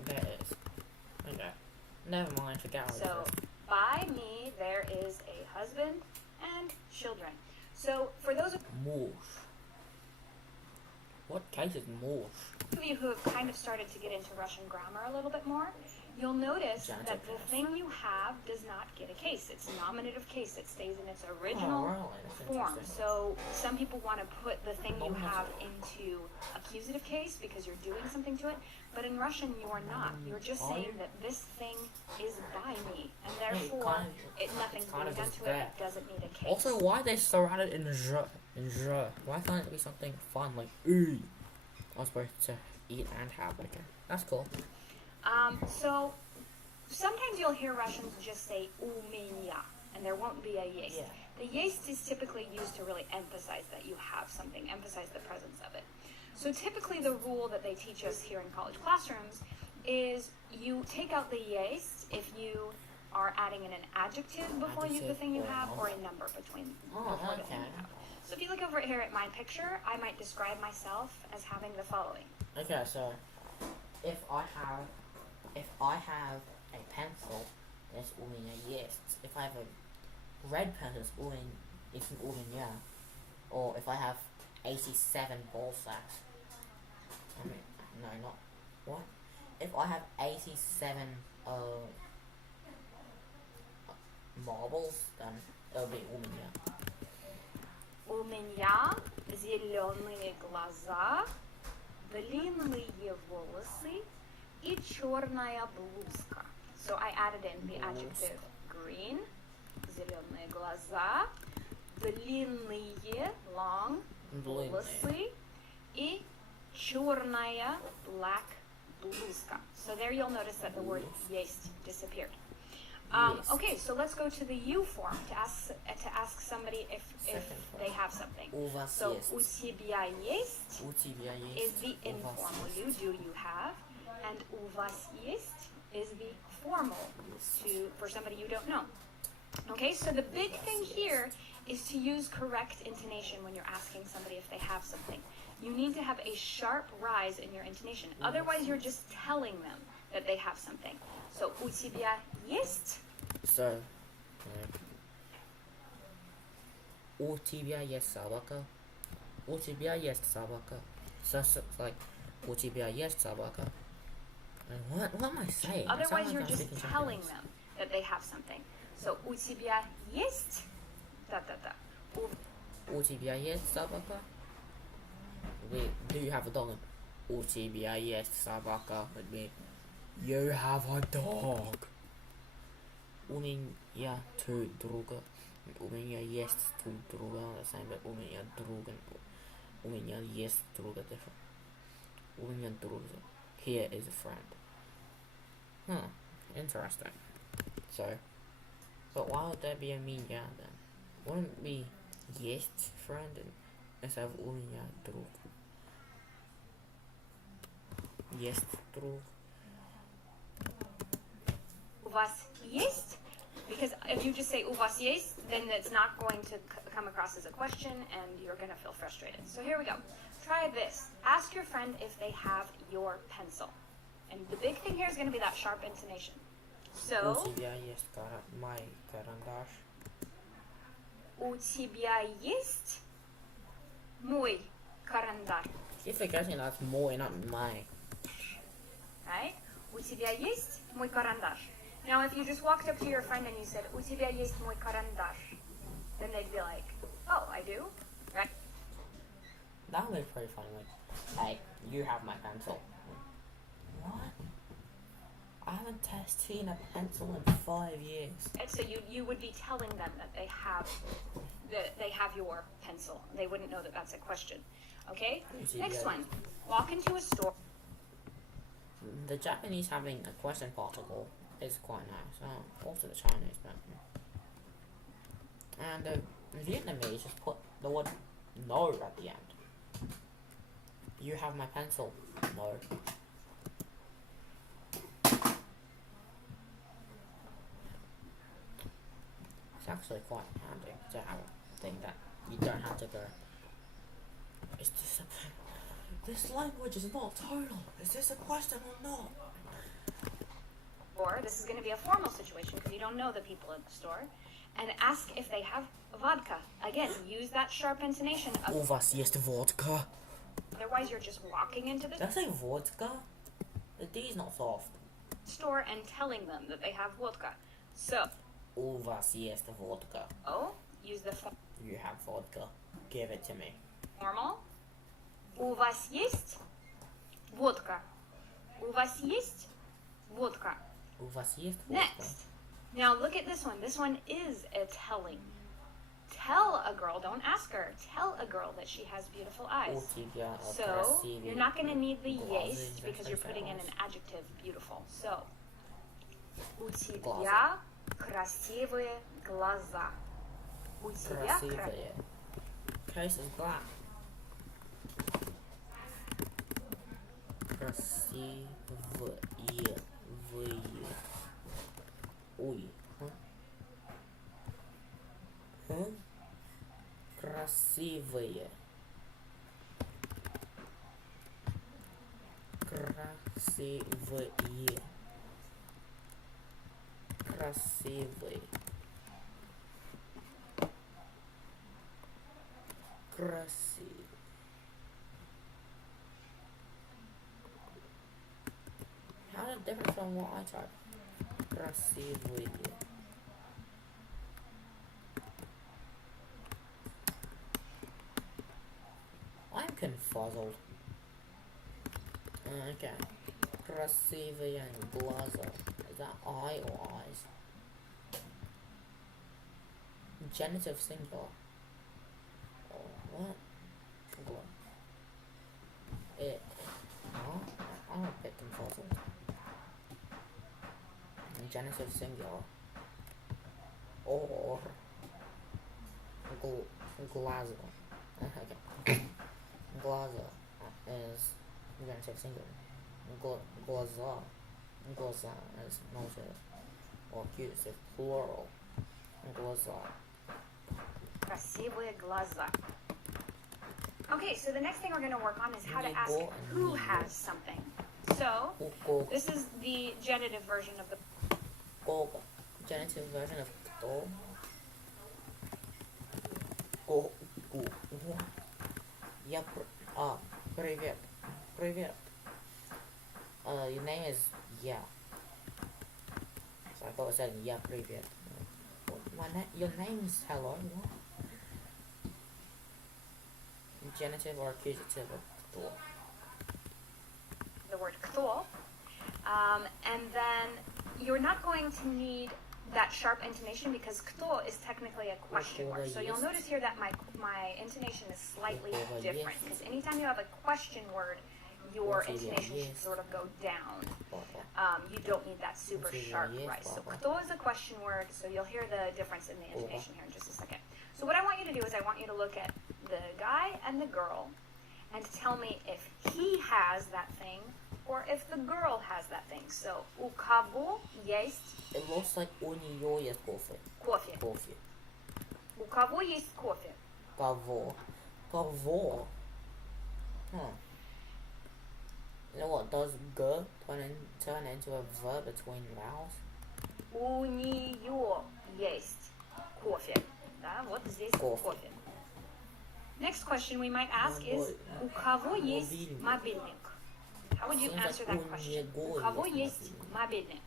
There it is. Okay. Never mind, forget all So this. by me there is a husband and children. So for those of Move. What case is move? you who have kind of started to get into Russian grammar a little bit more, you'll notice Genitive that the case. thing you have does not get a case. It's nominative case. It stays in its original Oh, really? That's form. interesting. So some people want to put the thing you Oh, that's have cool. into accusative case because you're doing something to it. But in Russian, you are not. You're just Are saying you? that this thing is by me, and Yeah, it therefore kind of- nothing's it's kind being of done just to it. there. It doesn't need a case. Also, why they surrounded in je? Why can't it be something fun like ooh? I was supposed to eat and have. Okay, that's cool. So sometimes you'll hear Russians just say "у меня," and there won't be a есть. Yeah. The есть is typically used to really emphasize that you have something, emphasize the presence of it. So typically the rule that they teach us here in college classrooms is you take out the есть if you are adding in an adjective before the Adjective thing you or have, noun. or a number between Oh, before the thing okay. you have. So if you look over here at my picture, I might describe myself as having the following. Okay, so if I have a pencil, it's у меня есть. If I have a red pencil, it's an у меня. Or if I have 87 ball sacks. I mean, no, not what? if I have 87 marbles, then it'll be у меня. У меня зеленые глаза, длинные волосы и черная блузка. So I added in the adjective green, зеленые глаза, длинные, long, волосы и черная, black, bluzka. So there you'll notice that the word есть disappeared. Есть. Okay, so let's go to the you form to ask somebody if they have something. У вас So есть. у тебя есть У тебя is есть. the У вас informal есть. you, do you have, and у вас есть is the formal for somebody you don't know. Okay, so the big thing here is to use correct intonation when you're asking somebody if they have something. You need to have a sharp rise in your intonation. Otherwise, you're just telling them that they have something. So, у тебя есть? So, у тебя есть собака? У тебя есть собака? So, like, у тебя есть собака? What am I saying? I sound Otherwise, like you're I'm just speaking telling Japanese. them that they have something. So, у тебя есть? Da-da-da. У тебя есть собака? Do you have a dog? У тебя есть собака? Would be, you have a dog. У меня two друга. У меня есть two друга. The same, but у меня друга. У меня есть друга different. У меня друга. Here is a friend. Huh. Interesting. So, but why would there be a меня then? Wouldn't it be есть friend instead of у меня друг? Есть друг. У вас есть? Because if you just say у вас есть, then it's not going to come across as a question and you're going to feel frustrated. So here we go. Try this. Ask your friend if they have your pencil. And the big thing here is going to be that sharp intonation. So, У тебя есть мой карандаш? у тебя есть мой карандаш? Keep forgetting that's more, not my. Right? У тебя есть мой карандаш? Now, if you just walked up to your friend and you said, у тебя есть мой карандаш, then they'd be like, oh, I do? Right? That would be pretty funny. Like, hey, you have my pencil. What? I haven't seen a pencil in 5 years. And so you would be telling them that they have your pencil. They wouldn't know that that's a question. Okay? Next one. Walk into a store. The Japanese having a question particle is quite nice. Also the Chinese, but and the Vietnamese just put the word no at the end. You have my pencil. No. It's actually quite handy to have a thing that you don't have to go. Is this this language is not tonal. Is this a question or not? Or this is going to be a formal situation because you don't know the people in the store. And ask if they have vodka. Again, use that sharp intonation. У вас есть vodka? Otherwise, you're just walking into the Did I say vodka? The D is not soft. store and telling them that they have vodka. So, У вас есть vodka? use the You have vodka. Give it to me. formal. У вас есть водка? У вас есть водка? У вас есть vodka? Next. Now look at this one. This one is a telling. Tell a girl, don't ask her. Tell a girl that she has beautiful eyes. У тебя So, красивые you're not going to need the глаза, есть because you're putting in an adjective beautiful. So, у тебя Глаза. красивые глаза. У тебя красивые. Case is black. Красивые. Ой. Красивые. Красивые. Красивые. Красивые. that different from what I typed? Красивые. I'm confuzzled. Okay. Красивые глаза. Is that eye or eyes? Genitive singular. Oh, what? I'm a bit confuzzled. Genitive singular. Or glaza. Okay. Glaza is genitive singular. Glaza is nominative or accusative plural. Glaza. Красивые глаза. Okay, so the next thing we're going to work on is how to ask who has something. So, this is the genitive version of the... Genitive version of кто. Привет. Привет. Your name is Yeah. So I thought it said Yeah, привет. Your name's hello. What? Genitive or accusative of кто. The word кто. And then you're not going to need that sharp intonation because кто is technically a question word. So you'll notice here that my intonation is slightly different because anytime you have a question word, your intonation should sort of go down. You don't need that super sharp rise. So кто is a question word, so you'll hear the difference in the intonation here in just a second. So what I want you to do is I want you to look at the guy and the girl and tell me if he has that thing or if the girl has that thing. So, у кого есть... It looks like у нее есть кофе. Кофе. Кофе. У кого есть кофе? Кого? Кого? Huh. You know what does g turn into a verb between vowels? У нее есть кофе. Да, вот здесь кофе. Next question we might ask is, у кого есть мобильник? How would you answer that question? У кого есть мобильник?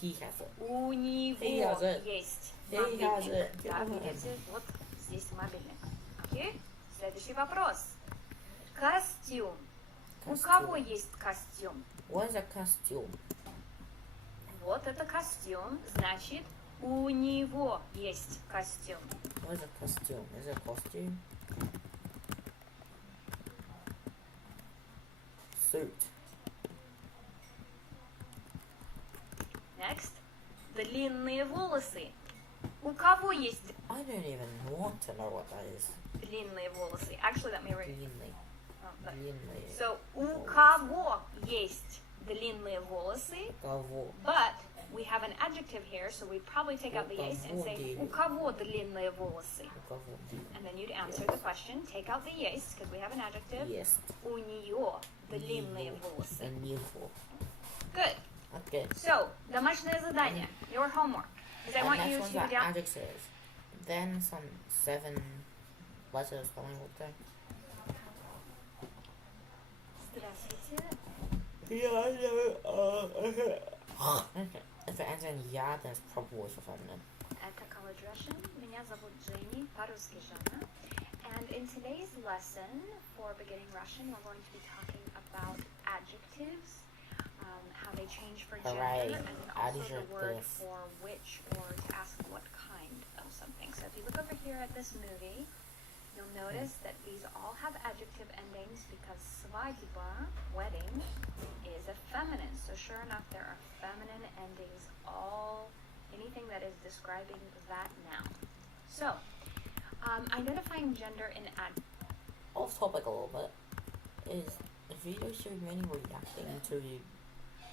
He has it. У него есть мобильник. Да, видите, вот здесь мобильник. Окей? Следующий вопрос. Костюм. У кого есть костюм? What is a costume? Вот это костюм, значит, у него есть костюм. What is a costume? Is it a costume? Suit. Next. Длинные волосы. У кого есть I don't even want to know what that is. длинные волосы? Actually, let me read. Длинный. Длинный. So, у кого есть длинные волосы? Кого? But we have an adjective here, so we'd probably take out the есть and say, у кого длинные волосы? У кого? And then you'd answer the question, take out the есть, because we have an adjective. Есть. У нее длинные волосы. A него. Good. Okay. So, домашнее задание, your homework, is I want you next one's to... adjectives. Then some 7 letters spelling all day. Здравствуйте. Yeah, I know. If it ends in ya, then it's probably for feminine. Это College Russian. Меня зовут Jenny, по-русски Жанна. And in today's lesson for beginning Russian, we're going to be talking about adjectives, how they change for gender, Hooray. and then also the Adjectives. word for which or to ask what kind of something. So if you look over here at this movie, you'll notice that these all have adjective endings because svadьба, wedding, is a feminine. So sure enough, there are feminine endings, anything that is describing that noun. So, identifying gender in Off topic a little bit. Is the video showing me reacting to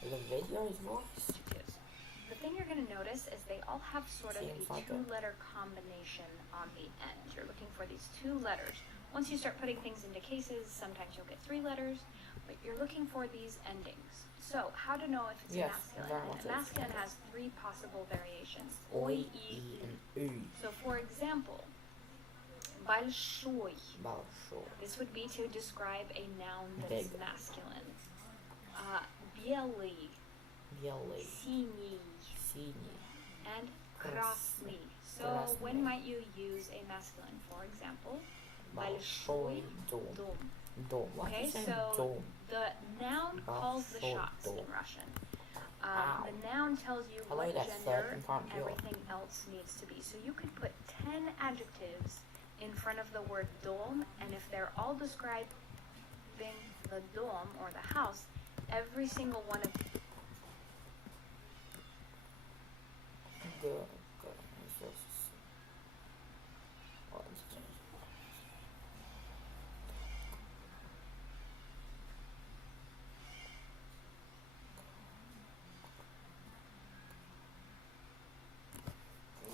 the video's voice? adjectives. The thing you're going to notice is they all have sort of Seems a like it. two-letter combination on the end. You're looking for these two letters. Once you start putting things into cases, sometimes you'll get 3 letters, but you're looking for these endings. So, how to know if it's Yes, masculine? very much And is. masculine has 3 possible variations. Oi, I, e, and u. So, for example, большой. Большой. This would be to describe a noun that is Big. masculine. белый, Белый. синий, Синий. and красный. So when might you use a masculine? For example, большой дом. дом. Дом. Why Okay, you saying so dom? the noun calls the Большой shots дом. in Russian. Wow. The noun tells you Hello, what that's gender third and part pure. everything else needs to be. So you could put 10 adjectives in front of the word dom, and if they're all describing the dom or the house, every single one of Good. It's just- what is it?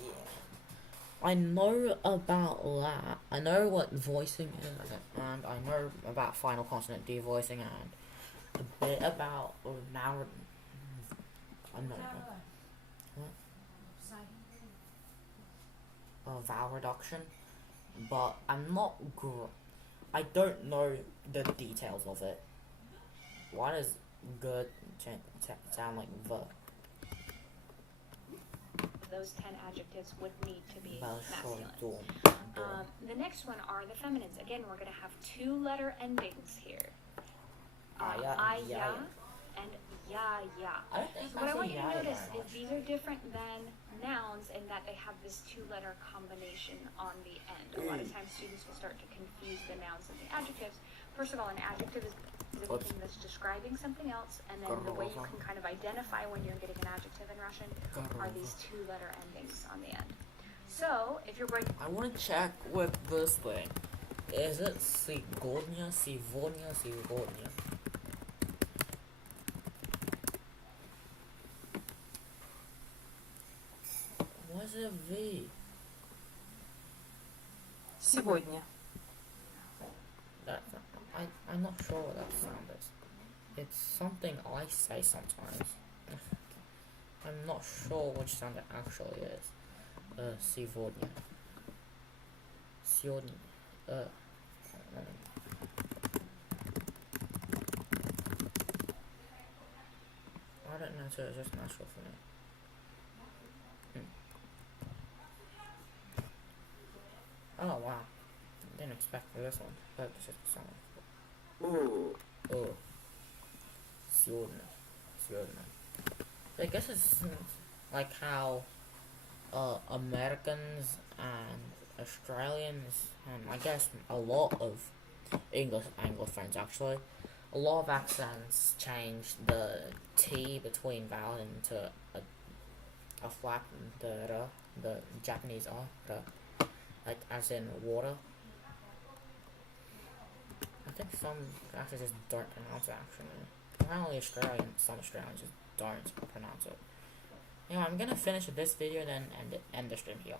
Yeah. I know about that. I know what voicing is, and I know about final consonant devoicing, and a bit about now. I know. Vowel reduction, but I'm not I don't know the details of it. Why does good sound like the? those 10 adjectives would need to be Большой masculine. дом. The next one are the feminines. Again, we're going to have 2-letter endings here. Aya, Aya yaya. and ya. I don't think So what I want you to yaya notice very is much. these are different than nouns in that they have this 2-letter combination on the end. A lot of times students will start to confuse the nouns and the adjectives. First of all, an adjective is anything that's describing something else, and then the way you can kind of identify when you're getting an adjective in Russian are these 2-letter endings on the end. So, if you're going I want to check with this thing. Is it сегодня, сегодня? What's a V? Сегодня. I'm not sure what that sound is. It's something I say sometimes. I'm not sure which sound it actually is. Сегодня. Сегодня. I don't know, so it's just natural for me. Oh wow. Didn't expect this one. But it's just a sound. Oh. Сегодня. I guess it's like how Americans and Australians, and I guess a lot of English Anglophones actually, a lot of accents change the T between vowels into a flat the Japanese R, like as in water. I think some actually just don't pronounce it actually. Apparently some Australians just don't pronounce it. Anyway, I'm gonna finish this video then end the stream here.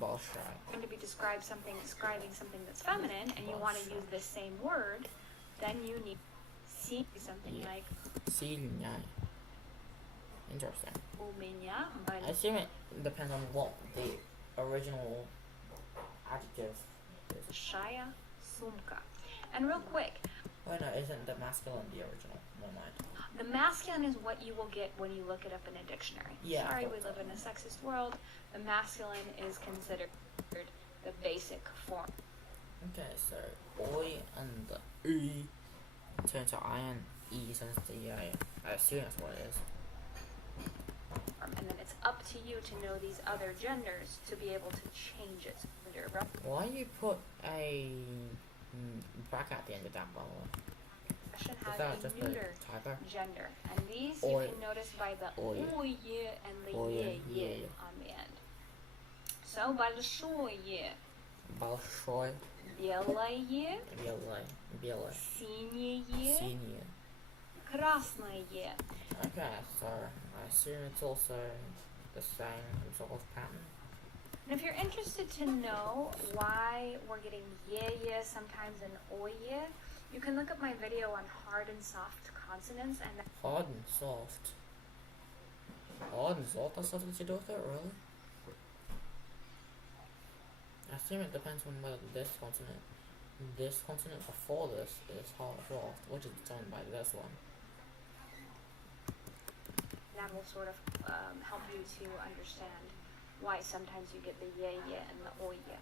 Bolshoi. to be describing something that's feminine, and you want to use the same word, then you need see something like Сильная. Interesting. у меня I assume it depends on what the original adjective is. большая сумка. And real quick, Oh no, isn't the masculine the original? Never mind. the masculine is what you will get when you look it up in a dictionary. Yeah, Sorry, I we thought live in a sexist world. The masculine is considered the basic form. Okay, so oi and the e turn to I and e, so it's the I assume that's what it is. And then it's up to you to know these other genders to be able to change its gender. Why you put a bracket at the end of that, by the way? Russian Is has that a just neuter a typo? gender, and these Oi. you can notice by the Oi. oye and the Oi, ye ye. on the end. So большое, Большой, белое, белый, синее, синее. красное. Okay, so I assume it's also the same sort of pattern. And if you're interested to know why we're getting ye sometimes and oye, you can look up my video on hard and soft consonants, and Hard and soft. Hard and soft has something to do with it, really? I assume it depends on whether this consonant before this is hard or soft, which is determined by this one. That will sort of help you to understand why sometimes you get the ye and the o ye.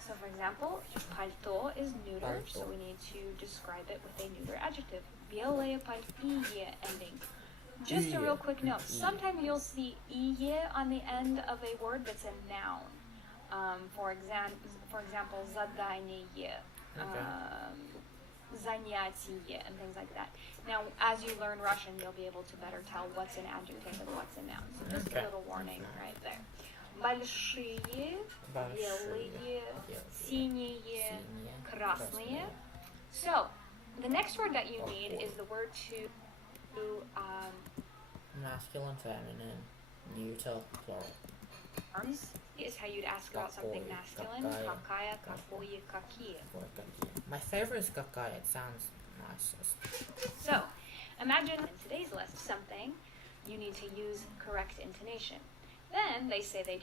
So for example, пальто is neuter, so we need to describe it with a neuter adjective. Белое пальто ending. Just a real quick note. Sometimes you'll see iye on the end of a word that's a noun. For example, задание, занятие, and things like that. Now, as you learn Russian, you'll be able to better tell what's an adjective and what's a noun. So just a little warning right there. Большие, белые, синие, красные. So, the next word that you need is the word to masculine, feminine, neuter, plural. Arms is how you'd ask about something masculine. Какая, какое, какие. My favorite is какая. It sounds nicest. So, imagine in today's list something, you need to use correct intonation. Then they say they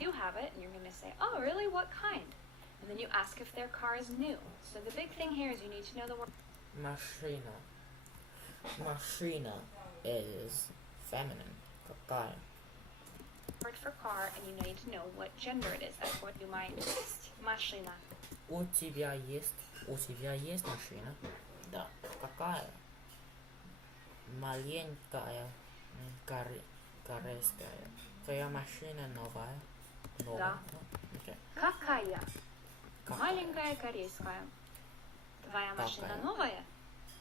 do have it, and you're going to say, oh, really? What kind? And then you ask if their car is new. So the big thing here is you need to know the word. Машина. Машина is feminine. Какая. Word for car, and you need to know what gender it is. That's what you might list. Машина. У тебя есть машина? Да. Какая? Маленькая, корейская. Твоя машина новая? Да. Okay. Какая? Маленькая корейская. Твоя машина новая?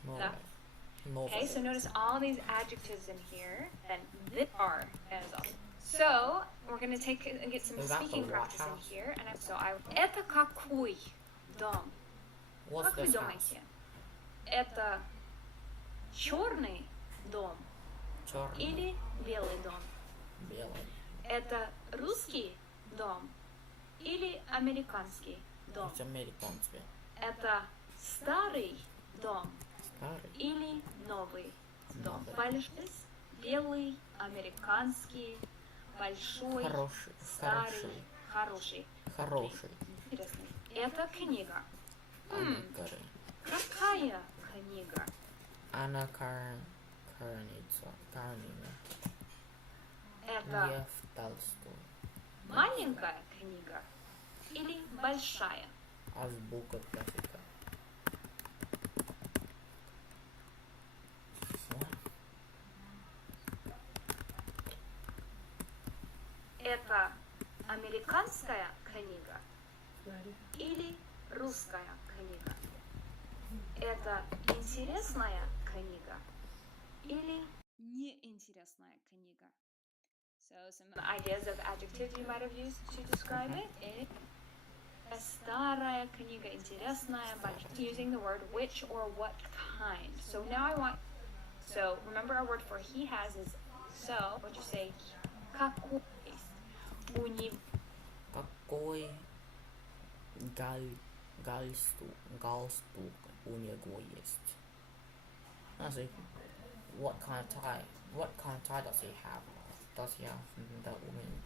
Да. Okay, so notice all these adjectives in here, then this are as awesome. So we're gonna get some speaking practice in here, and это какой дом? What's Как вы this думаете? house? Это черный дом Черный. или белый дом? Белый. Это русский дом или американский дом? Это американский. Это старый дом Старый. или новый дом? Новый. Большой, белый, американский, большой, Хороший. старый, хороший. Хороший. Интересный. Это книга. Анна Какая книга? Анна Кареница. Это Лев Толстой. маленькая книга или большая? Азбука классика. Это американская книга или русская книга? Это интересная книга или неинтересная книга? So some ideas of adjectives you might have used to describe it. Старая книга, интересная, by using the word which or what kind. So now so remember our word for he has is so, what you say, какой Какой галстук у него есть? Honestly, what kind of tie does he have? Does he have the woman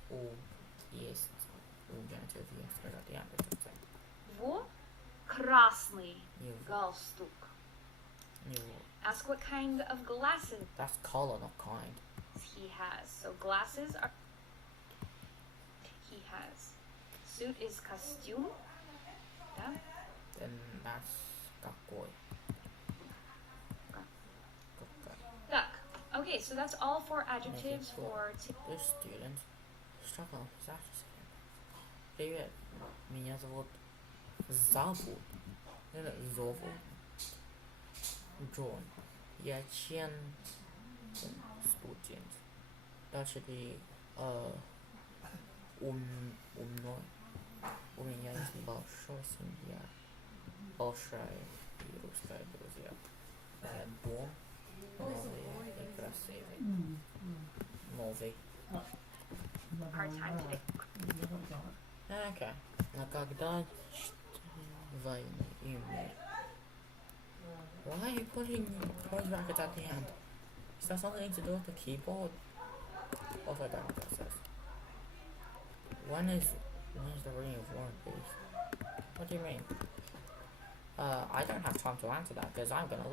есть у genitive yes or the adjective? Во красный Его. галстук. Него. Ask what kind of glasses That's color, not kind. he has. So glasses are he has. Suit is costume. Yeah. Then that's какой. Duck. Okay, so that's all four adjectives for This student struggle is actually saying, привет, меня зовут Джон. Я член студент. Дальше ты умной. У меня есть большая семья. Большая и русская друзья. Дом новый и красивый. Новый. hard time today. Okay. А когда войны и мир? Why are you putting brackets at the end? Is that something to do with the keyboard? Also, I don't know what that says. When is the reign of war and peace? What do you mean? I don't have time to answer that because I'm gonna